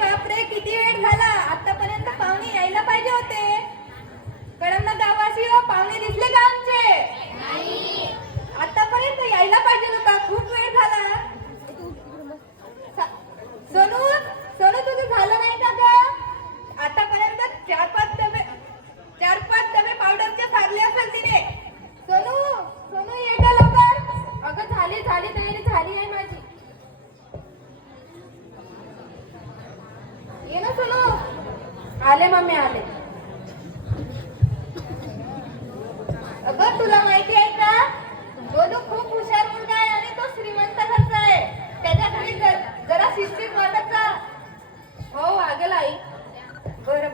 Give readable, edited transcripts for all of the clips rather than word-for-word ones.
बापरे, किती वेळ झाला. आतापर्यंत पाहुणे यायला पाहिजे होते. कडमना गावाशी पाहुणे दिसले का आमचे? आतापर्यंत यायला पाहिजे होता. खूप वेळ झाला. सोनू, सोनू तुझं झालं नाही का ग? आतापर्यंत चार पाच डबे पावडरचे सारले असेल तिने. सोनू, सोनू ये ग लवकर. अगं झाली तयारी झाली आहे माझी. ये ना सोनू. आले मम्मी आले. अगं तुला माहिती आहे का, दोनू खूप हुशार मुलगा आहे आणि तो श्रीमंत घरचा आहे. त्याच्या घरी जरा शिस्तीत वाटत जा. हो वागेल आई. बरं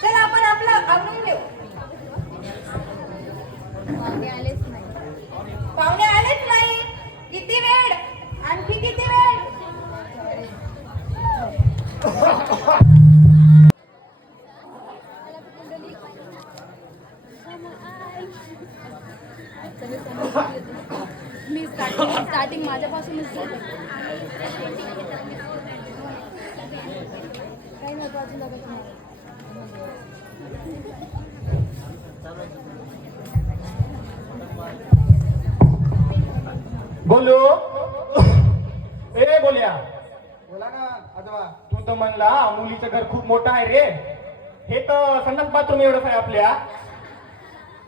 चल आपण आपलं आवरून घेऊ. पाहुणे आलेच नाही. किती वेळ, आणखी किती वेळ. मी स्टार्टिंग माझ्यापासूनच झालं. काही महत्वाचं लागत नाही. बोलो ए बोल्या. बोला ना आजोबा. तू तर म्हणला मुलीचं घर खूप मोठं आहे रे. हे तर संडास बाथरूम एवढंच आहे आपल्या.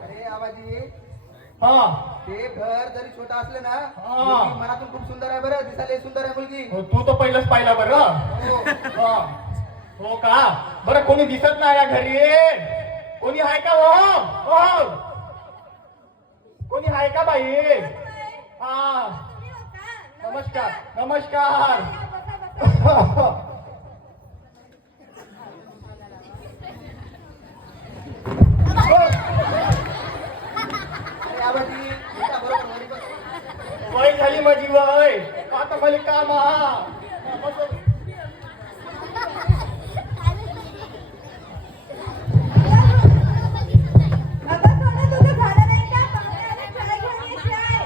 अरे आबाजी, हा ते घर जरी छोटा असलं ना, हा. मुलगी मनातून खूप सुंदर आहे बरं. दिसायला सुंदर आहे मुलगी. हो, तू तर पहिलंच पाहिला बरं. हो. हा. हो का बरं, कोणी दिसत नाही या घरी. कोणी आहे का हो? हो. कोणी आहे का बाई? हा नमस्कार नमस्कार. अरे आबाजी, तुमच्या बरोबर वरी बस. वय झाली माझी वय. आता मला काम हा. अगं सोनू तुझं झालं नाही का? पाहुणे आले, चहा घेऊन ये चाय.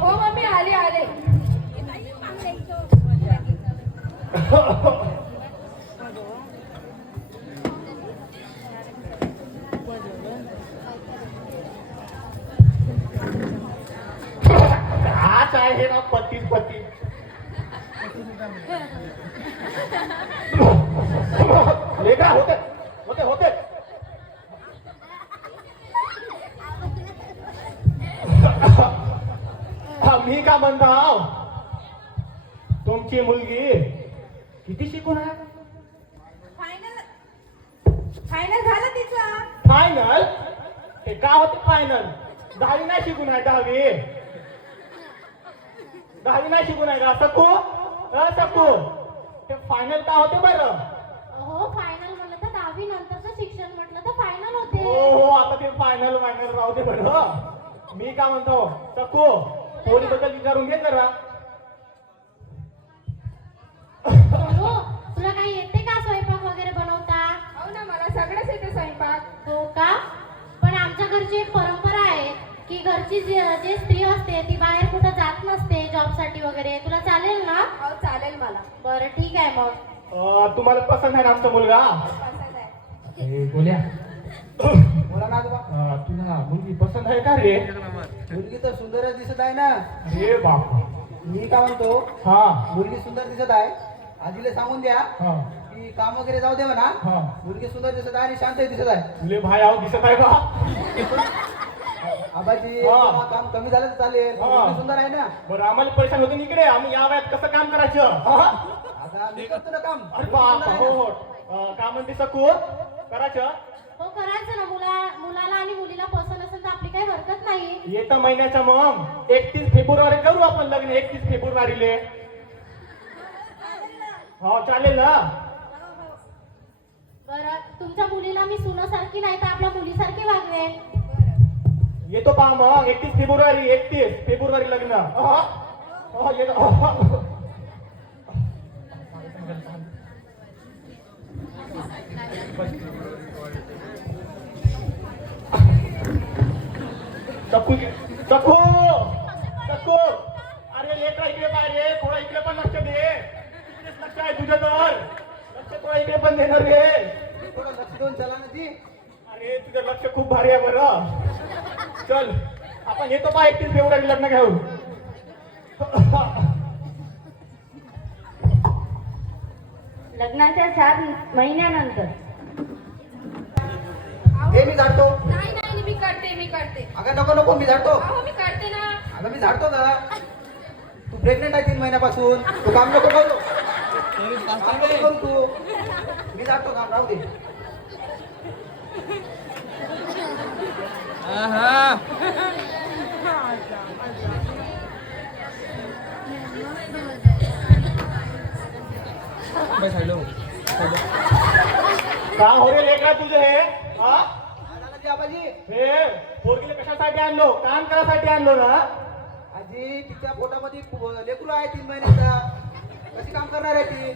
हो मम्मी आले आले. हाच आहे ना पतीच पती. लेका होते होते होते. मी का म्हणतो, तुमची मुलगी किती शिकून आहे? फायनल झालं तिचं. फायनल? हे का होते फायनल? 10वी नाही शिकून आहे. 10वी नाही शिकून आहे का? सकू सकू ते फायनल का होते बरं? हो फायनल म्हणलं तर 10वी नंतरचं शिक्षण म्हटलं तर फायनल होते. हो आता ते फायनल राहू दे बरं. मी का म्हणतो, सकू पोरी बद्दल विचारून घे जरा. सोनू, तुला काही येते का स्वयंपाक वगैरे बनवता? हो ना, मला सगळंच येते स्वयंपाक. हो का? पण आमच्या घरची एक परंपरा आहे की घरची जी स्त्री असते ती बाहेर कुठं जात नसते जॉबसाठी वगैरे. तुला चालेल ना? हो चालेल मला. बरं ठीक आहे मग. तुम्हाला पसंत आहे ना आमचा मुलगा? पसंत आहे. हे बोल्या, बोला ना आजोबा. तुला मुलगी पसंत आहे का रे? मुलगी तर सुंदरच दिसत आहे ना. अरे बाप. मी का म्हणतो, हा मुलगी सुंदर दिसत आहे. आजीला सांगून द्या हा की काम वगैरे जाऊ दे म्हणा. हा. मुलगी सुंदर दिसत आहे आणि शांत दिसत आहे. तुले भाई आहो दिसत आहे का? आबाजी, हा. तुम्हाला काम कमी झालं तर चालेल. हा. मुलगी सुंदर आहे ना. बरं आम्हाला परेशान होते इकडे. आम्ही या वयात कसं काम करायचं? हा? आता मी करतो ना काम. अरे बाप. हो हो. का म्हणते सकू करायचं? हो करायचं ना. मुलाला आणि मुलीला पसंत असेल तर आपली काही हरकत नाही. येत्या महिन्याच्या मग 31 फेब्रुवारी करू आपण लग्न. 31 फेब्रुवारीले. हो चालेल ना. बरं तुमच्या मुलीला मी सुनासारखी नाही तर आपल्या मुलीसारखी वागवेन. येतो पहा मग 31 फेब्रुवारी लग्न. येतो. चकू चकू चल आपण येतो बा 31 फेब्रुवारी लग्न घेऊन. लग्नाच्या 4 महिन्यानंतर. हे मी झाडतो. नाही नाही मी करते. अगं नको नको मी झाडतो. अहो मी करते ना. अगं मी झाडतो ना. तू प्रेग्नेंट आहे 3 महिन्यापासून. तू काम नको करू. काम नको करू तू. मी झाडतो काम राहू दे. का हो रे लेकरा तुझे हे हा? झालं की आबाजी? हे पोरगीला कशासाठी आणलो? काम करासाठी आणलो ना? आजी तिच्या पोटामध्ये लेकरू आहे 3 महिन्याचा. कशी काम करणार आहे ती?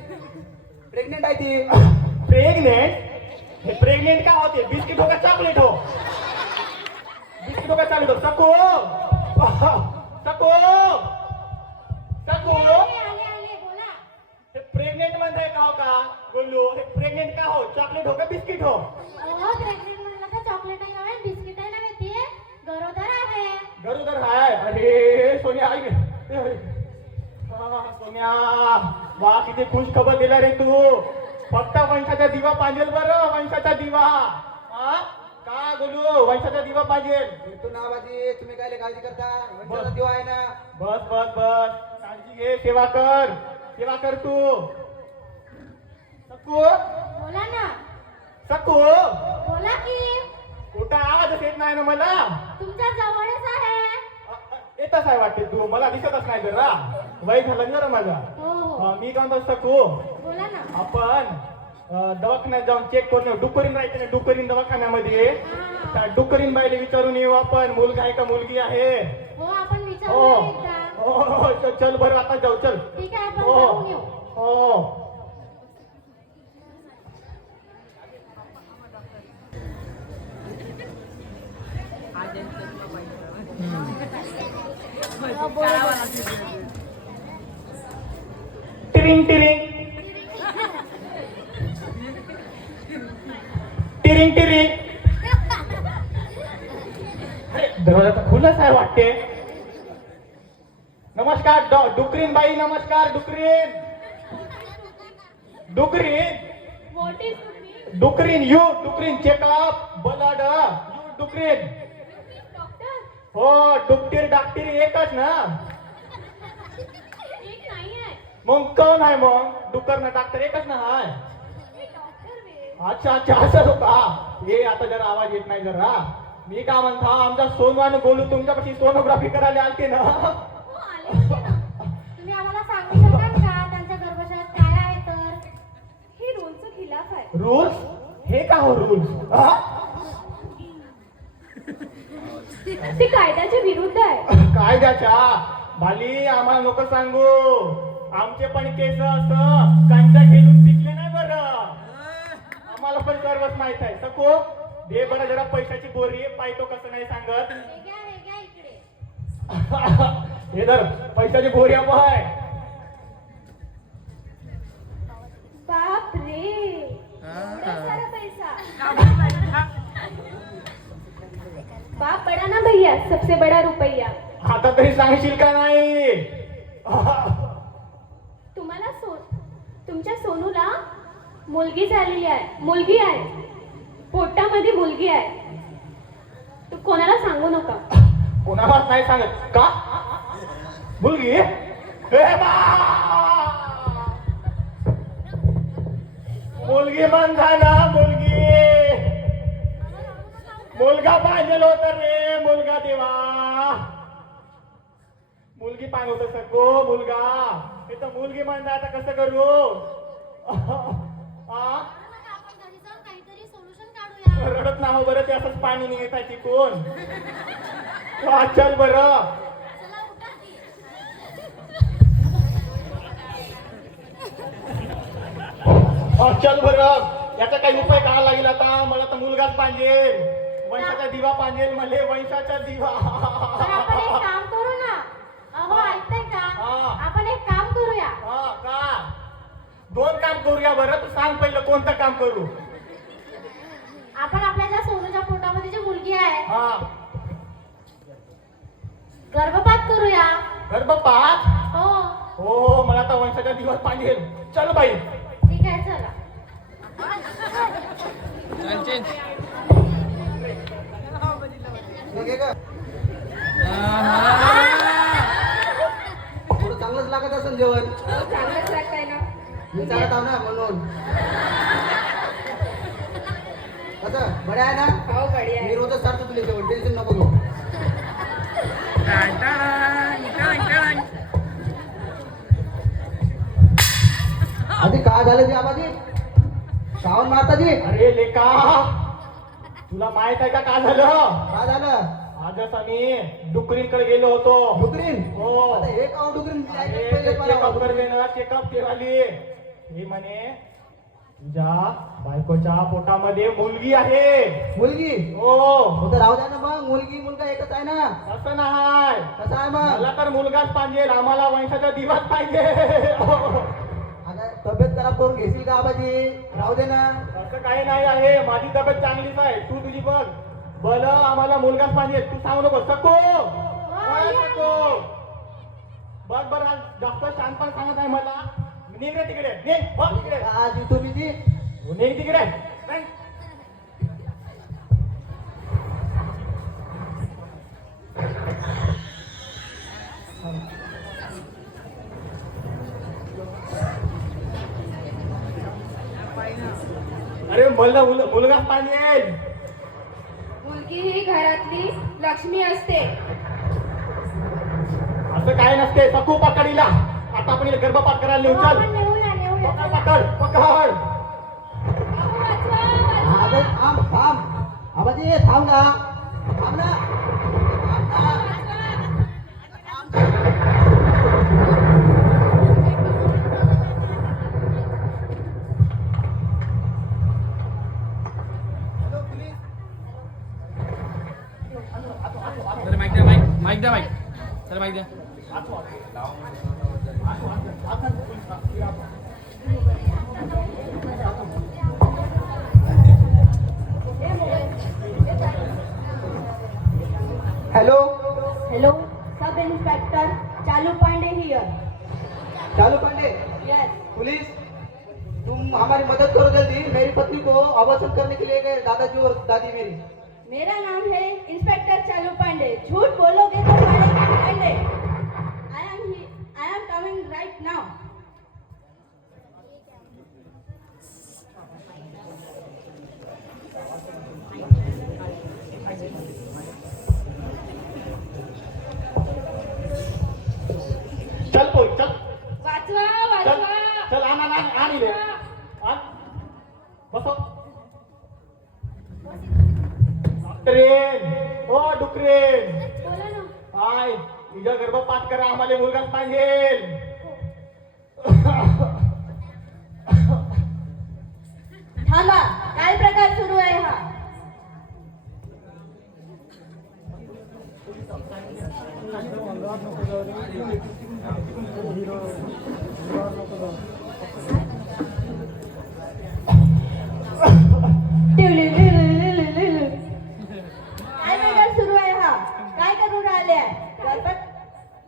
प्रेग्नेंट आहे ती. प्रेग्नेंट? हे प्रेग्नेंट का होते? बिस्किट हो का चॉकलेट हो? बिस्किट हो का चॉकलेट हो? सकू सकू सकू आले बोला. हे प्रेग्नेंट म्हणताय का हो का बोललो? हे प्रेग्नेंट का हो? चॉकलेट हो का बिस्किट हो? प्रेग्नेंट म्हणलं तर चॉकलेट आहे नव्हे, बिस्किट आहे नव्हे, ते गरोदर आहे. गरोदर हाय. अरे सोन्या आई सोन्या वा किती खुश खबर दिला रे तू. फक्त वंशाचा दिवा पाहिजे बरं. वंशाचा दिवा हा का बोलू? वंशाचा दिवा पाहिजे. येतो ना आबाजी. तुम्ही काय काळजी करता? वंशाचा दिवा आहे ना. बस बस बस काळजी घे. सेवा कर तू. सकू बोला ना. सकू बोला की. कुठं आवाजच येत नाही ना मला. तुमच्या जवळच आहे. येतच आहे वाटते तू. मला दिसतच नाही जरा. वय झालं ना माझा. हो मी काय म्हणतो सकू बोला ना. आपण दवाखान्यात जाऊन चेक करून येऊ. डुकरीन राहायचं ना डुकरीन दवाखान्यामध्ये. त्या डुकरीन बाईला विचारून येऊ आपण मुलगा आहे का मुलगी आहे. हो आपण हो विचारू एकदा. हो चल बरं आता जाऊ चल. ठीक आहे आपण हो जाऊन येऊ. हो टिरिंग टिरिंग टिरिंग टिरिंग. अरे दरवाजा तर खुलाच आहे वाटते. नमस्कार डुकरीन बाई. नमस्कार डुकरीन. What is it? डुकरीन यू डुकरीन चेकअप ब्लड यू डुकरीन. डॉक्टर हो डुकटीर डाक्टीर एकच ना. एक नाही आहे. मग कोण आहे मग? डुकर ना डॉक्टर एकच ना हाय. डॉक्टर वे. अच्छा असं हो का? हे आता जरा आवाज येत नाही जरा. मी का म्हणता आमचा सोनवान बोलू तुमच्यापाशी सोनोग्राफी करायला आलते ना. हो आले होते ना. तुम्ही आम्हाला सांगू शकाल का त्यांच्या गर्भाशयात काय आहे तर? ही रूलचं खिलाफ आहे. रूल्स? हे का हो रूल्स? ते कायद्याच्या विरुद्ध आहे. कायद्याच्या बाली आम्हाला नको सांगू. आमचे पण केस असं कांच्या घेऊन पिकले नाही बरं. आम्हाला पण सर्वच माहित आहे. सको दे बरं जरा पैशाची बोरी. पाहतो कसं नाही सांगत. हे घ्या इकडे. हे जर पैशाची बोरी आहे. बाप रे एवढा सारा पैसा. बाप बडा ना भैया सबसे बडा रुपया. आता तरी सांगशील का नाही? तुम्हाला तुमच्या सोनूला मुलगी झालेली आहे. मुलगी आहे. पोटामध्ये मुलगी आहे. तू कोणाला सांगू नका. कोणालाच नाही सांगत का? मुलगी हे बा! मुलगी मन झाला. मुलगा पाहिजे होता रे. मुलगा देवा. मुलगी पाहिजे होतं सको मुलगा. हे तर मुलगी म्हणता आता कसं करू? आपण घरी जाऊन काहीतरी सोल्युशन काढूया. रडत ना हो बरं. ते असंच पाणी निघत आहे तिकून. चल बरं. चला उठा की. चल बरं. याचा काही उपाय करावा लागेल आता. मला तर मुलगाच पाहिजे. वंशाचा दिवा पाहिजे मला. वंशाचा दिवा. तर आपण एक काम करू ना. अहो ऐकताय का? हा. आपण एक काम करूया. हा का? 2 काम करूया बरं. तू सांग पहिलं कोणतं काम करू? आपण आपल्या ज्या सोनूच्या पोटामध्ये जी मुलगी आहे हा गर्भपात हो हो मला तर वंशाचा दिवस पाहिजे. चल बाई. ठीक आहे चला. हे घे का? थोडं चांगलंच लागत असेल जेवण. चांगलंच लागतंय ना. मी चालत आहो ना म्हणून. कसं बरं आहे ना? हो बढिया मी आहे. रोजच चालतो तुला जेवण, टेन्शन नको घेऊ. आधी काय झालं ते आबाजी? श्रावण मारता जी? अरे लेका तुला माहित आहे का झालं? काय झालं? आजच आम्ही डुकरीकडे गेलो होतो. डुकरीन? हो. आता हे का डुकरीन? अरे पहिले मला चेकअप करते ना, चेकअप केवाली. हे म्हणे तुझ्या बायकोच्या पोटामध्ये मुलगी आहे. मुलगी? हो. हो तर राहू द्या ना मग, मुलगी मुलगा एकच आहे ना. असं नाही. कसं आहे मग? मला तर मुलगाच पाहिजे, आम्हाला वंशाचा दिवस पाहिजे. आता तब्येत खराब करून घेशील का आबाजी? राहू दे ना. असं काही नाही आहे, माझी तब्येत चांगलीच आहे. तू तुझी बघ. बल आम्हाला मुलगाच पाहिजे. तू सांगू नको सको. काय सको? बघ बरं आज जास्त शांतपणे सांगत आहे मला. निघ रे तिकडे. निघ. हो तिकडे. आज इथून बिजी. निघ तिकडे. निघ. अरे मला मुलगाच पाहिजे. मुलगी ही घरातली लक्ष्मी असते. असं काय नसते. सकू पकडीला. आता आपण हिला गर्भपात करायला नेऊ. हो, चल आपण नेऊया नेऊया पकड चला. पकड पकड. अहो, वाचवा, वाचवा. अबे थांब थांब. आबाजी थांब ना. थांब ना. Hello police. चला माईक द्या, माईक द्या, माईक. चला माईक द्या. हॅलो हेलो सब इंस्पेक्टर चालू पांडे हियर. चालू पांडे. यस. पुलिस तुम हमारी मदद करो जल्दी. मेरी पत्नी को अबॉर्शन करने के लिए गए दादाजी और दादी मेरी. मेरा नाम है इंस्पेक्टर चालू पांडे. झूठ बोलोगे तो पड़ेगा Pandey. I am coming right now. चल पोरी चल. वाचवा, चल वाचवा. चल आण आण आण आण इले. आण. बसो. डुकरेन. ओ डुकरेन. बोला ना. हाय तुझ्या गर्भपात करा, आम्हाला मुलगाच पाहिजे. थांबा. काय प्रकार सुरू आहे हा? काय प्रकार सुरू आहे हा? काय करून राहिले?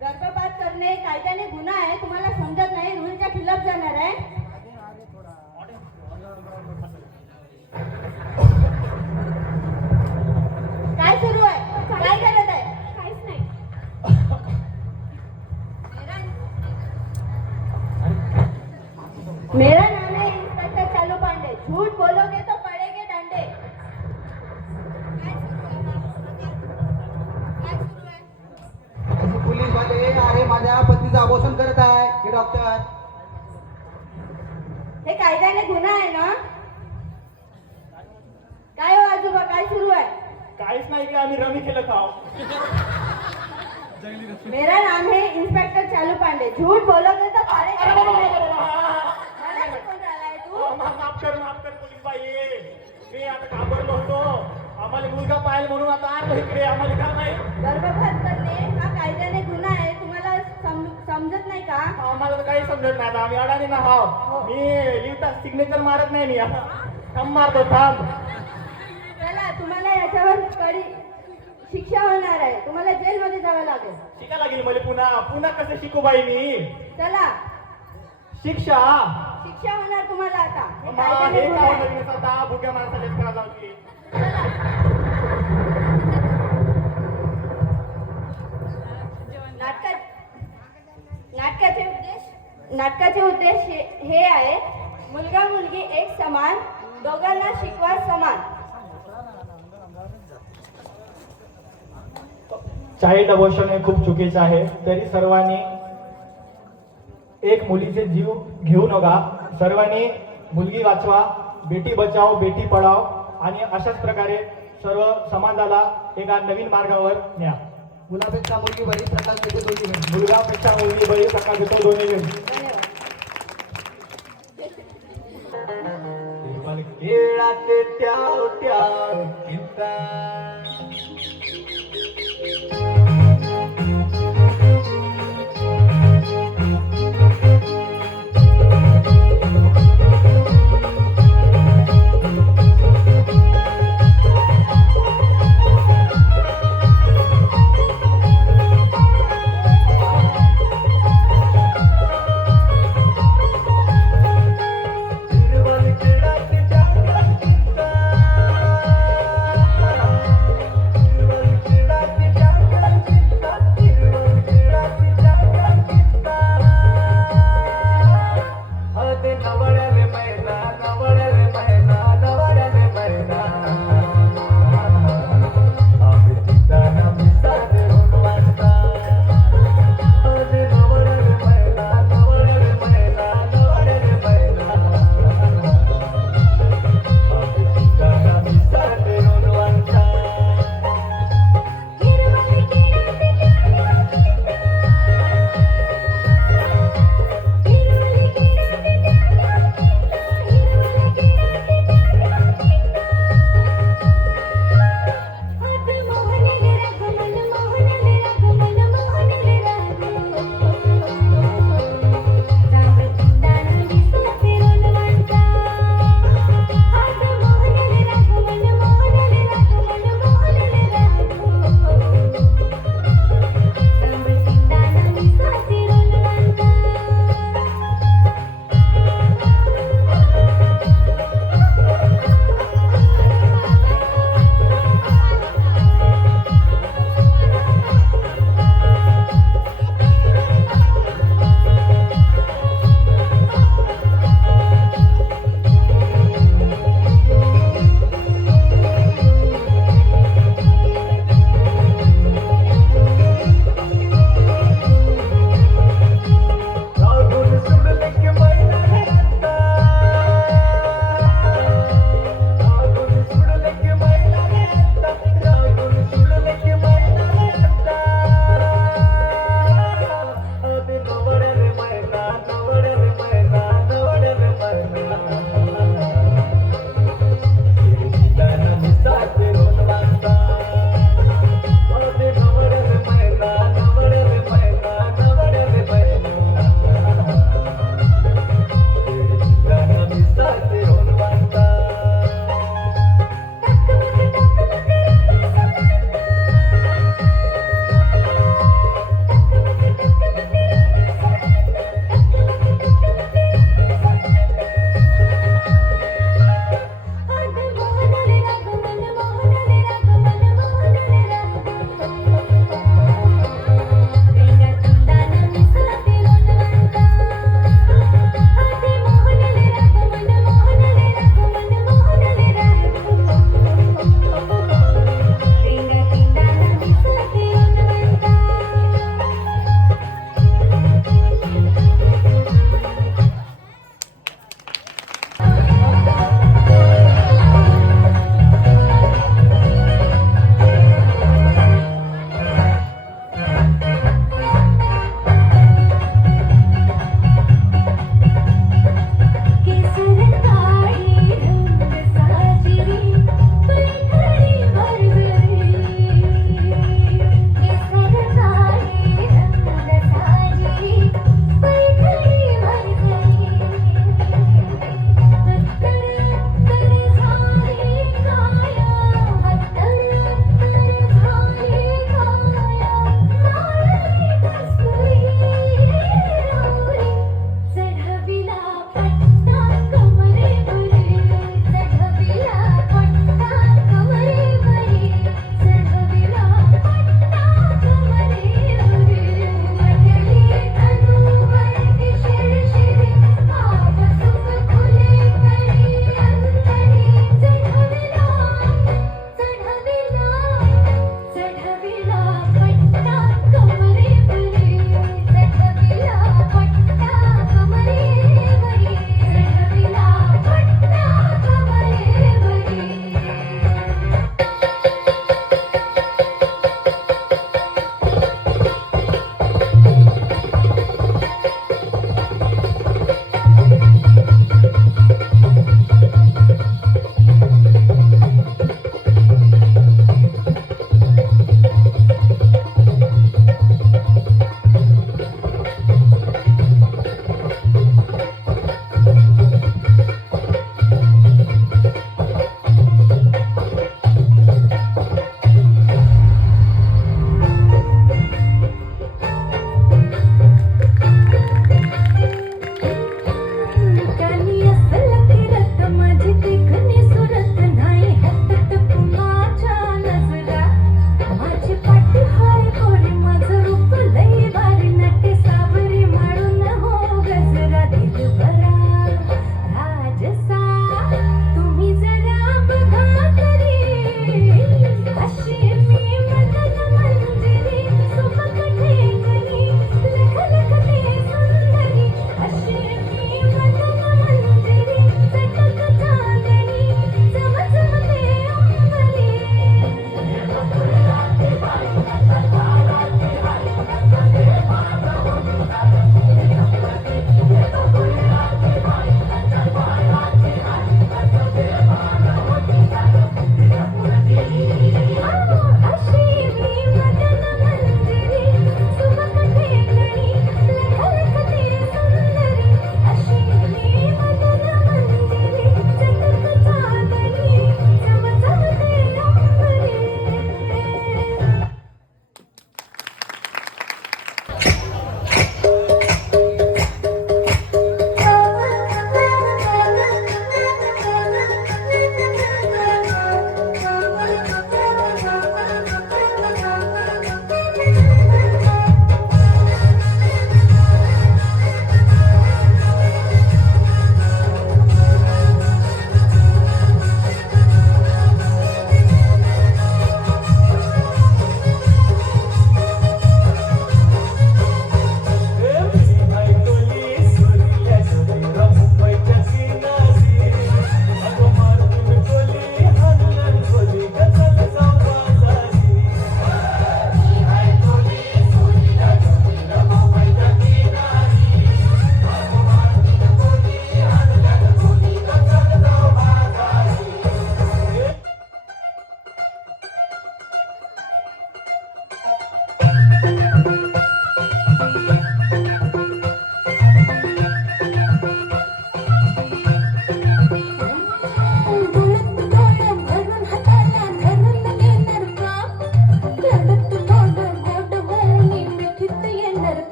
गर्भपात करणे कायद्याने गुन्हा आहे. तुम्हाला समजत नाही, रूलच्या खिलाफ जाणार आहे. काय सुरू आहे? काय करत आहे? काहीच नाही. मेरा नाम है इंस्पेक्टर चालू पांडे. झूठ बोलोगे तो पड़ेगे डंडे. अशी पोलीस वाले अरे माझ्या पत्नीचं अबॉर्शन करत आहे हे डॉक्टर. हे कायद्याने गुन्हा आहे ना? काय हो आजोबा, काय सुरू आहे? काहीच नाही की आम्ही रमी खेळत आहोत. मेरा नाम है इंस्पेक्टर चालू पांडे. झूठ बोलोगे तो पड़ेगा डंडे. मला शिकून राहिलाय तू? माफ कर पोलीस बाई. मी आता घाबरलो होतो. आम्हाला मुलगा पाहिजे म्हणून आता आलो इकडे. आम्हाला का नाही. गर्भपात करणे हा कायद्याने गुन्हा आहे. तुम्हाला समजत नाही का? आम्हाला तर काही समजत नाही. आता आम्ही अडाणी ना हाव. मी लिहिता सिग्नेचर मारत नाही मी. थांब मारतो थांब. चला, तुम्हाला याच्यावर कडी शिक्षा होणार आहे. तुम्हाला जेलमध्ये जावं लागेल. शिका लागेल मला पुन्हा पुन्हा कसं शिकू बाई मी चला शिक्षा शिक्षा होणार तुम्हाला आता. हे अम्मा, कायद्याने हे गुन्हा काय आहे. लग्न आता भुक्या माणसाला त्रास होती. नाटकाचे उद्देश हे आहे, मुलगा मुलगी एक समान, दोघांना शिकवा समान. चाइल्ड अबॉर्शन हे खूप चुकीचं आहे. तरी सर्वांनी एक मुलीचे जीव घेऊ नका. सर्वांनी मुलगी वाचवा, बेटी बचाव बेटी पढाव आणि अशाच प्रकारे सर्व समाजाला एका नवीन मार्गावर न्या. मुलापेक्षा मुलगी बरी प्रकाश देते दोन्ही बहिणी. मुलगापेक्षा मुलगी बळी प्रकार देतो दोन्ही वेळी. धन्यवाद. केळाचे त्याव त्याव चिंता.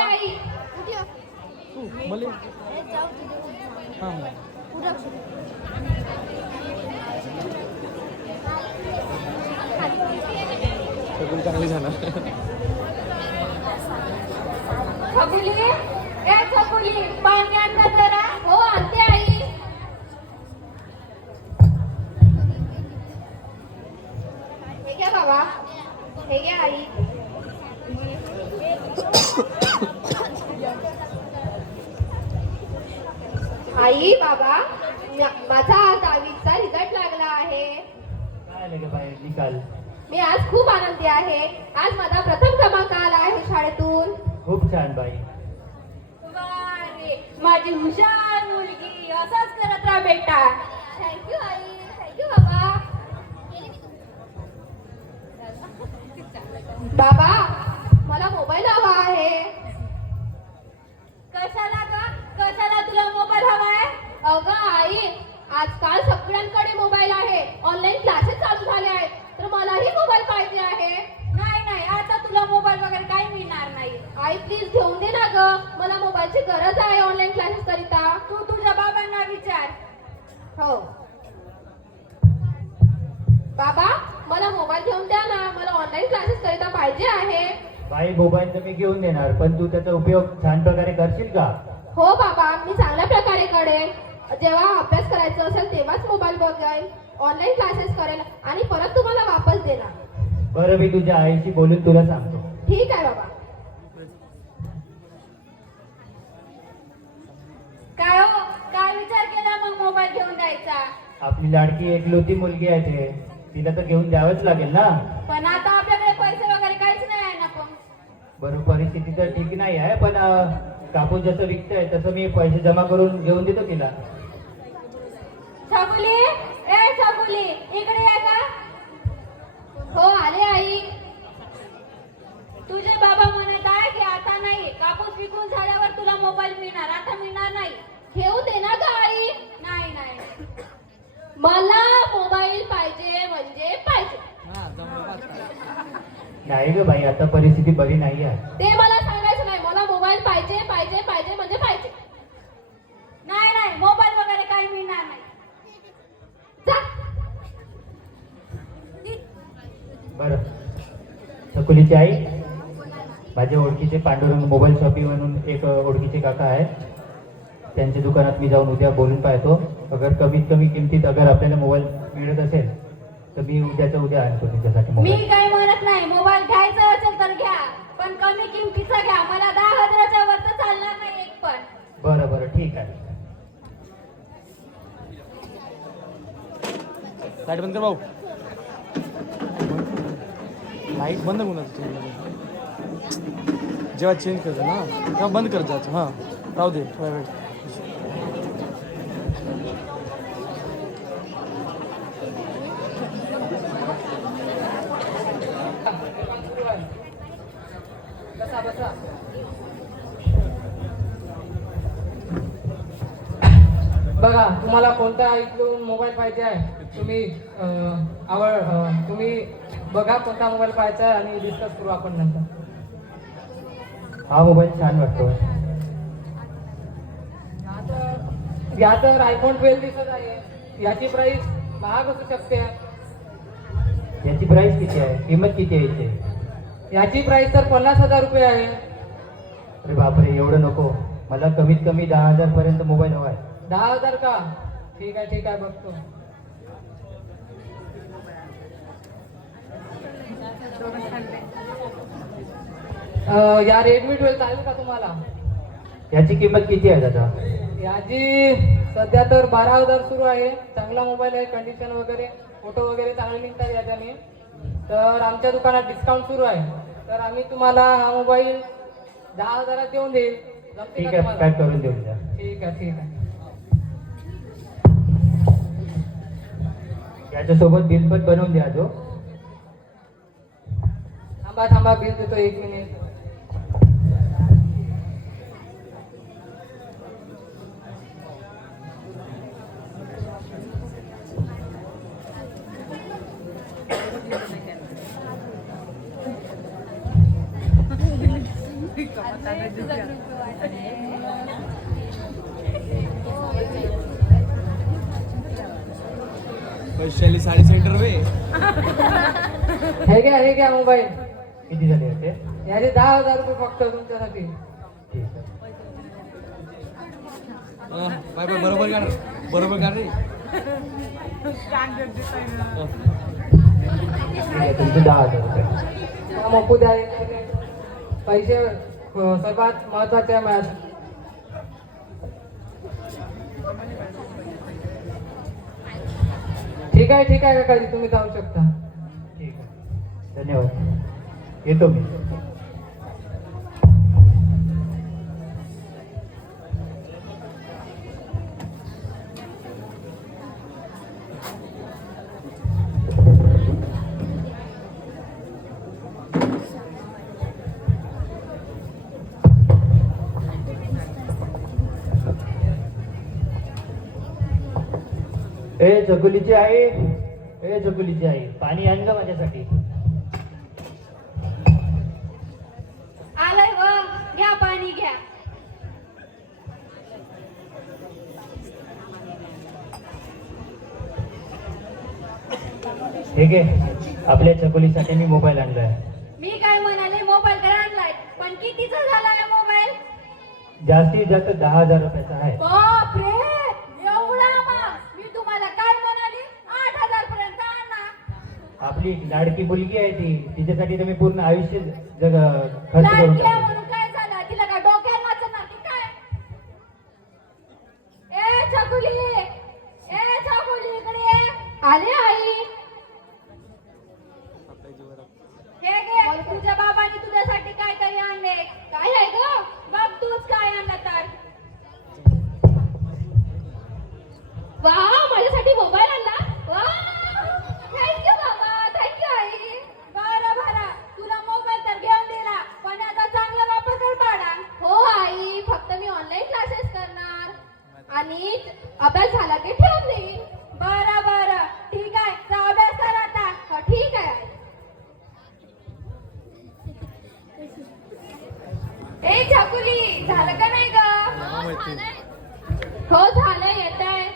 आली आई. मला हा सगळं चांगली झालं. छकुली, ए छकुली, पाणी आण ना जरा. हो आणते आई. हे घ्या बाबा, हे घ्या आई. आई बाबा, माझा आज 10वीचा रिझल्ट लागला आहे. काय आलं ग बाहेर निकाल? मी आज खूप आनंदी आहे. आज माझा प्रथम क्रमांक आला आहे शाळेतून. खूप छान बाई. वारे, माझी हुशार मुलगी. असंच करत राहा बेटा. थँक्यू आई. थँक्यू बाबा. बाबा, मला मोबाईल हवा आहे. कशाला ग? कशाला तुला मोबाईल हवा आहे? अगं आई, आजकाल सगळ्यांकडे मोबाईल आहे. ऑनलाईन क्लासेस चालू झाले आहेत, तर मलाही मोबाईल पाहिजे आहे. नाही नाही, आता तुला मोबाईल वगैरे काही मिळणार नाही. आई प्लीज घेऊन दे ना ग. मला मोबाईलची गरज आहे ऑनलाईन क्लासेस करिता. तू तुझ्या बाबांना विचार. हो बाबा, मला मोबाईल घेऊन द्या ना. मला ऑनलाईन क्लासेस करिता पाहिजे आहे. बाई मोबाईल तर मी घेऊन देणार, पण तू त्याचा उपयोग छान प्रकारे करशील का? हो बाबा, मी चांगल्या प्रकारे करेन. जेव्हा अभ्यास करायचा असेल तेव्हाच मोबाईल बघेल, ऑनलाईन क्लासेस करेल आणि परत तुम्हाला वापस देणार. बरं, मी तुझ्या आईशी बोलून तुला सांगतो. ठीक आहे बाबा. काय हो, काय विचार केला मग मोबाईल घेऊन द्यायचा? आपली लाडकी एकलौती मुलगी आहे ते, तिला तर घेऊन द्यावंच लागेल ना. पण आता आपल्याकडे पैसे वगैरे काहीच नाही आहे ना. पण बरं, परिस्थिती तर ठीक नाही आहे, पण कापूस जसं विकतंय तसं मी पैसे जमा करून घेऊन देतो तिला. छकुली, ए छकुली, इकडे या का? हो आले आई. तुझे बाबा म्हणत आहे की आता नाही, कापूस विकून झाल्यावर तुला मोबाईल मिळणार, आता मिळणार नाही. घेऊ दे ना ग आई. नाही नाही, मला मोबाईल पाहिजे म्हणजे पाहिजे. नाही ग बाई, आता परिस्थिती बरी नाही आहे. ते मला सांगायचं नाही. मला मोबाईल पाहिजे पाहिजे पाहिजे म्हणजे पाहिजे. नाही नाही, मोबाईल वगैरे काही मिळणार नाही. जा. बरं, छकुलीची आई, माझ्या ओळखीचे पांडुरंग मोबाईल शॉपिंग म्हणून एक ओळखीचे काका आहेत. त्यांच्या दुकानात मी जाऊन उद्या बोलून पाहतो. अगर कमीत कमी किमतीत अगर आपल्याला मोबाईल मिळत असेल तर मी उद्याच्या उद्या आणतो तुमच्यासाठी मी मोबाईल. काही म्हणत नाही, मोबाईल घ्यायचा असेल तर घ्या, पण कमी किमतीचा घ्या. मला 10,000च्या वर तर चालणार नाही एक पण. बरं बरं, ठीक आहे. लाईट बंद कर भाऊ. लाईट बंद होऊन जेव्हा चेंज करतो ना तेव्हा बंद करत जायचं. हां राहू दे थोडा वेळ. बघा, तुम्हाला कोणता इकडून मोबाईल पाहिजे आहे तुम्ही तुम्ही बघा कोणता मोबाईल पाहिजे आहे आणि डिस्कस करू आपण नंतर. हा मोबाईल छान वाटतो. या तर आयफोन 12 दिसत आहे. याची प्राइस महाग असू शकते. याची प्राइस किती आहे? किंमत किती आहे याची? याची प्राइस तर 50,000 रुपये आहे. अरे बापरे, एवढं नको. मला कमीत कमी 10,000 पर्यंत मोबाईल हवा आहे. 10,000 का? ठीक आहे बघतो. या रेडमी 12 चालेल का तुम्हाला? याची किंमत किती आहे दादा? याची सध्या तर 12,000 सुरू आहे. चांगला मोबाईल आहे, कंडिशन वगैरे, फोटो वगैरे चांगले निघतात याच्याने. तर आमच्या दुकानात डिस्काउंट सुरू आहे, तर आम्ही तुम्हाला हा मोबाईल 10,000 देऊन देईल. जमते ठीक का आहे, तुम्हाला? पॅक करून देऊन द्या. ठीक आहे. याच्यासोबत बिल पण बनवून द्या जो. थांबा बिल देतो 1 मिनिट. वैशाली साडी सेंटर वे हे घ्या मोबाईल. किती झाले होते? याचे 10,000 रुपये फक्त तुमच्यासाठी. ठीक आहे. बाय बाय बरोबर का रे ठीक आहे, तुमचे 10,000 रुपये. मप्पू द्या. पैसे सर्वात महत्वाचे आहे माझ्या. ठीक आहे काकाजी, तुम्ही जाऊ शकता. ठीक आहे, धन्यवाद. येतो मी. चकुलीची आई पाणी आण ग माझ्यासाठी. आलंय व घ्या पाणी घ्या. ठीक आहे, आपल्या चकुलीसाठी मी मोबाईल आणलाय. मी काय म्हणाले मोबाईल काय आणलाय, पण कितीचा झालाय मोबाईल? जास्तीत जास्त 10,000 रुपयाचा आहे. बापरे, एवढा महाग? मी तुम्हाला काय म्हणाले 8,000 पर्यंत आणा. आपली लाडकी मुलगी आहे ती, तिच्यासाठी तर मी पूर्ण आयुष्य खर्च करून लाडक्या टाकतो. म्हणून काय झालं, तिला काय डोक्यात वाचणार की काय? ए छकुली इकडे ये. आले आई. हे घे, तुझ्या बाबांनी तुझ्यासाठी काहीतरी आणले. काय आहे ग? बघ तूच काय आणलं तर. वा, माझ्यासाठी मोबाईल आणला. वा, थँक्यू बाबा, थँक्यू आई. बरं, तुला मोबाईल तर घेऊन दिला, पण याचा चांगला वापर कर बाळा. हो आई, फक्त मी ऑनलाईन क्लासेस करणार आणि अभ्यास झाला की ठेवून देईन. बरं, ठीक आहे, जा अभ्यास कर आता. हो, ठीक आहे आई. ए छकुली, झालं का नाही ग? हो झालं, येत आहे.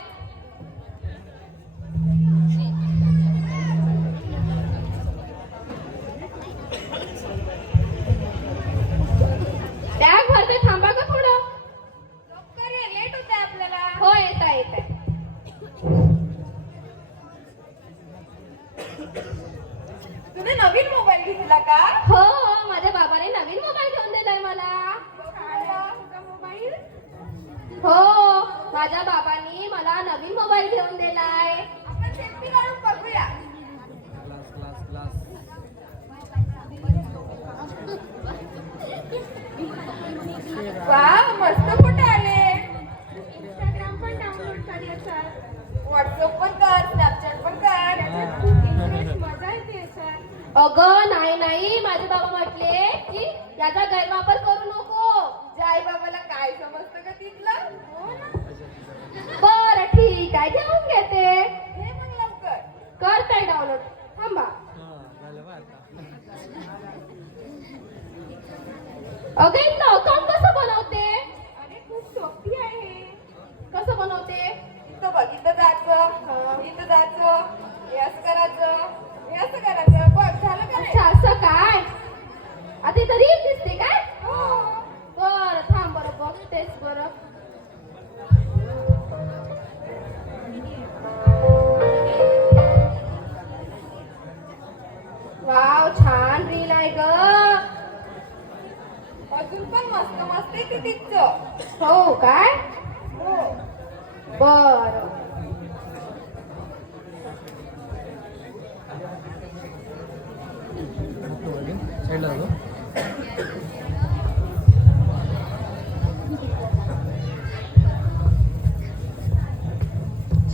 बॅग भरते, थांबा का थोडं. लवकर ये, लेट होत आहे आपल्याला. हो, येत आहे. तुझे नवीन मोबाईल घेतला का? हो, माझ्या बाबाने नवीन मोबाईल घेऊन दिलाय मला. मोबाईल? हो, माझ्या बाबांनी मला नवीन मोबाईल घेऊन दिलाय. आपण सेल्फी काढून बघूया. वा, मस्त फोटो आले. इंस्टाग्राम पण डाउनलोड करायचा, व्हॉट्सअप पण कर, स्नॅपचॅट पण कर. मजा येते याच्यात. अगं नाही, माझे बाबा म्हटले की याचा गैरवापर करू नको. आई बाबाला काय समजतं का तिथलं? हो ना. बरं, ठीक आहे, घेऊन घेते. हे मग लवकर करताय डाउनलोड. थांबा. अगं, इथलं अकाउंट कसं बनवते? अरे खूप सोपी आहे. कसं बनवते? इथं बघ, इथं जायचं, इथं जायचं, हे असं करायचं, हे असं करायचं. बघ, झालं का? अच्छा, असं काय? आता इथं रील दिसते काय? हो. बरं, थांब, बरं बघतेस. बरं, वाव, छान रील आहे ग. अजून पण मस्त येते तिचं. हो काय? हो. बर, साईडला जातो.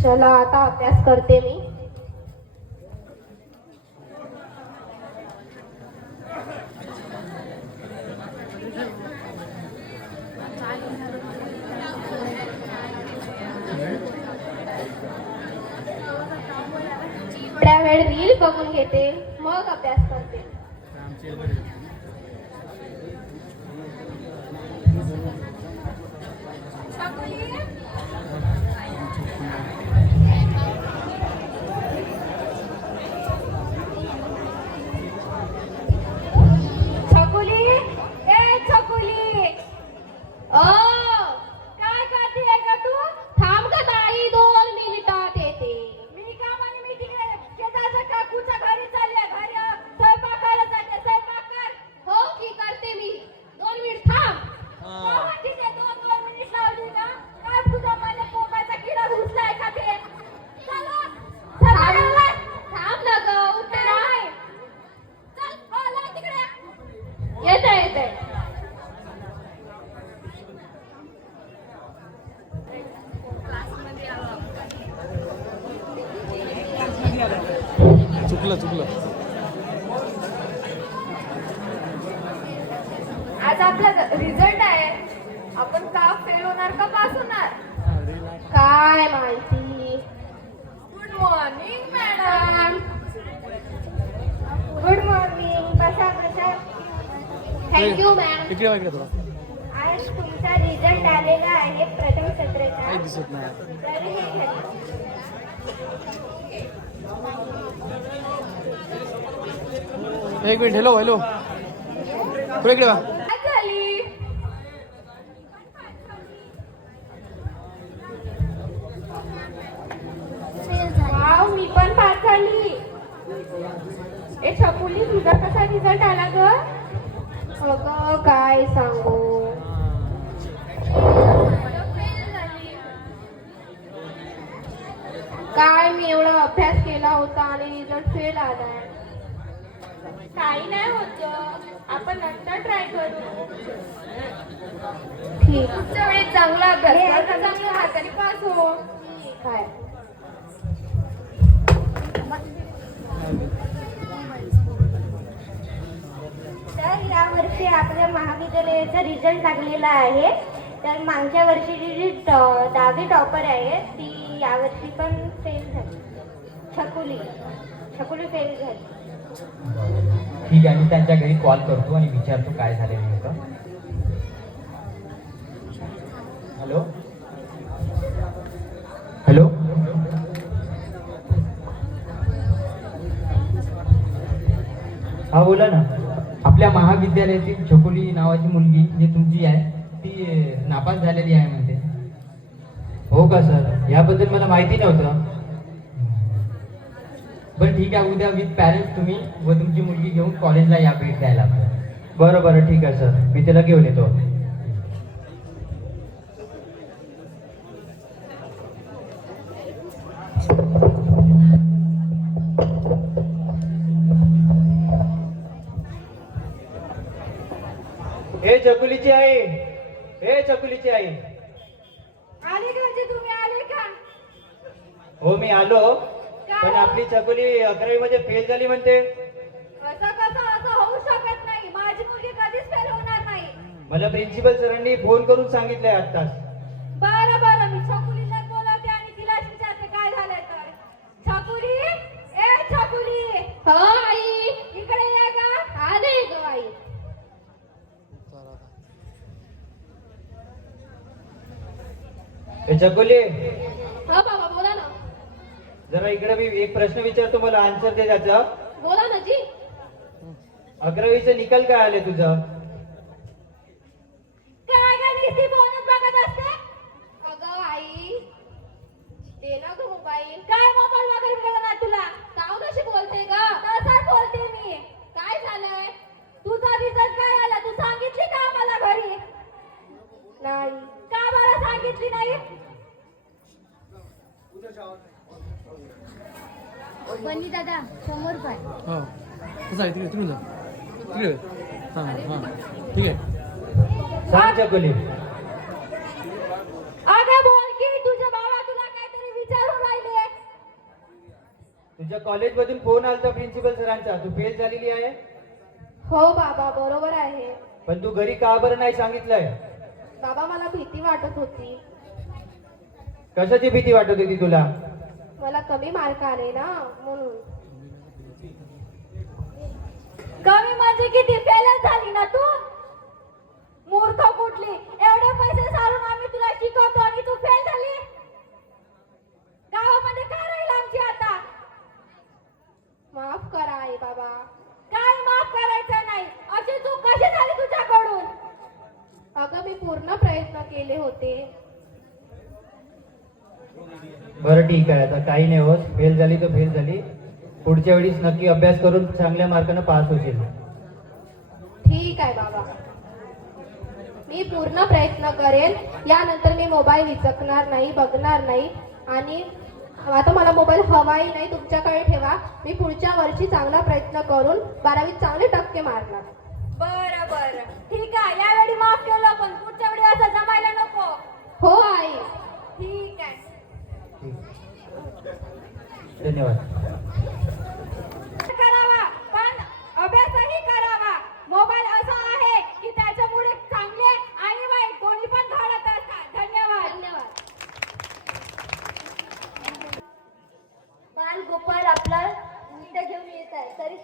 चला आता अभ्यास करते मी. थोड्या वेळ रील बघून घेते, मग अभ्यास करते. काय करते का तू? थांब ग ताई 2 मिनिटात येते. मी कामाने मी तिकडे शेजारच्या काकूच्या घरी चालले. घरी स्वयंपाक करायला जाते. स्वयंपाक कर. हो की करते मी. 2 मिनिट थांब. तिथे 2 मिनिट लावली ना काय तुझा माझ्या पोटाचा किडा घुसलाय का ते? चला थांब ना ग उठते ना. चल लाव तिकडे. येते येते. चुकलं. आज आपला रिझल्ट आहे. आपण का फेल होणार का पास होणार? काय माहिती. Good morning madam. Good morning. बसा. Thank you ma'am. इकडे बघ थोडा. आज तुमचा रिझल्ट आलेला आहे प्रथम सत्राचा. काही दिसत नाही. तर हे घ्या. एक मिनिट. हॅलो थोडं इकडे बघा. काय झाली? वाव, मी पण पास झाली. ए छकुली, तुझा कसा रिझल्ट आला ग? अगं काय सांगू. काय मी एवढा अभ्यास केला होता आणि रिझल्ट फेल आलाय. काही नाही होत, आपण नंतर ट्राय करू. ठीक. पुढच्या वेळी चांगला अभ्यास कर. चांगल्या हाताने पास हो. काय तर यावर्षी आपल्या महाविद्यालयाचा रिझल्ट लागलेला आहे. तर मागच्या वर्षी जी 10वी टॉपर आहे ती यावर्षी पण फेल झाली. छकुली फेल झाली. ठीक आहे, मी त्यांच्या घरी कॉल करतो आणि विचारतो काय झालेलं होतं. हॅलो. हा बोला ना. आपल्या महाविद्यालयातील छकुली नावाची मुलगी जी तुमची आहे ती नापास झालेली आहे म्हणते. हो का सर, याबद्दल मला माहिती नव्हतं. बरं ठीक आहे, उद्या विथ पॅरेंट्स तुम्ही व तुमची मुलगी घेऊन कॉलेजला या भेट द्यायला. बरं ठीक आहे सर, मी त्याला घेऊन येतो. हे चकुलीची आई. आले का म्हणजे तुम्ही आले का? हो मी आलो, पण आपली चकुली 11वी मध्ये फेल झाली म्हणते. असं होऊ शकत नाही. माझी मुलगी कधीच फेल होणार नाही. मला प्रिन्सिपल सरांनी फोन करून सांगितलंय आत्ताच. बरं मी छकुलीला बोलवते आणि तिला विचारते काय झालंय तर. छकुली, ए छकुली, हो आई. इकडे ये ग. आले ग आई. ए चकुली, हो बाबा बोला ना. जरा इकडे मी एक प्रश्न विचारतो, मला आन्सर दे त्याचा. बोला ना जी. 11वीचं निकाल काय आले तुझं? काय नुसती फोनच बघत असते? अगं आई दे ना ग मोबाईल. काय मोबाईल वगैरे बघणार तुला? काव कशी बोलते ग? तसंच बोलते मी. काय झालंय? तुझा रिझल्ट काय आला? तू सांगितली का आम्हाला घरी? नाही. का बरं सांगितली नाही? बनी दादा समोर पाय. हो कसं आहे तिकडे जा. तिकडे हां ठीक आहे. सांग चकुली. अगं बोल की, तुझे बाबा तुला काहीतरी विचारून राहिले. तुझ्या कॉलेजमधून फोन आलता प्रिन्सिपल सरांचा, तू फेल झालेली आहे. हो बाबा, बरोबर आहे. पण तू घरी का बरं नाही सांगितलंय? बाबा मला भीती वाटत होती. कशाची भीती वाटत होती तुला? मला कमी मार्क आले ना म्हणून. कमी म्हणजे किती? फेलच झाली ना तू? मूर्ख कुठली? एवढे पैसे सारून आम्ही तुला शिकवतो आणि तू फेल झाली? गावामध्ये काय राहील आमची आता? माफ करा आई बाबा. काय माफ करायचं नाही? अशी चूक कशी झाली तुझ्याकडून? अगं मी पूर्ण प्रयत्न केले होते. बरं ठीक आहे, आता काही नाही होत. फेल झाली तर फेल झाली. पुढच्या वेळेस नक्की अभ्यास करून चांगल्या मार्कानं पास होशील. ठीक आहे बाबा, मी पूर्ण प्रयत्न करेन. यानंतर मी मोबाईल हिचकणार नाही, बघणार नाही. आणि आता मला मोबाईल हवाही नाही, तुमच्याकडे ठेवा. मी पुढच्या वर्षी चांगला प्रयत्न करून 12वीत चांगले टक्के मारणार. बरं बरं ठीक आहे, यावेळी माफ केलं, पण पुढच्या वेळी असं जमायला नको. हो आई. ठीक आहे. धन्यवाद. करावा पण अभ्यासही करावा. मोबाईल असा आहे की त्याच्यामुळे चांगले आणि वाईट कोणी पण घडत असतात. धन्यवाद. धन्यवाद. बाल गोपाळ आपला नृत्य घेऊन येत आहे तरी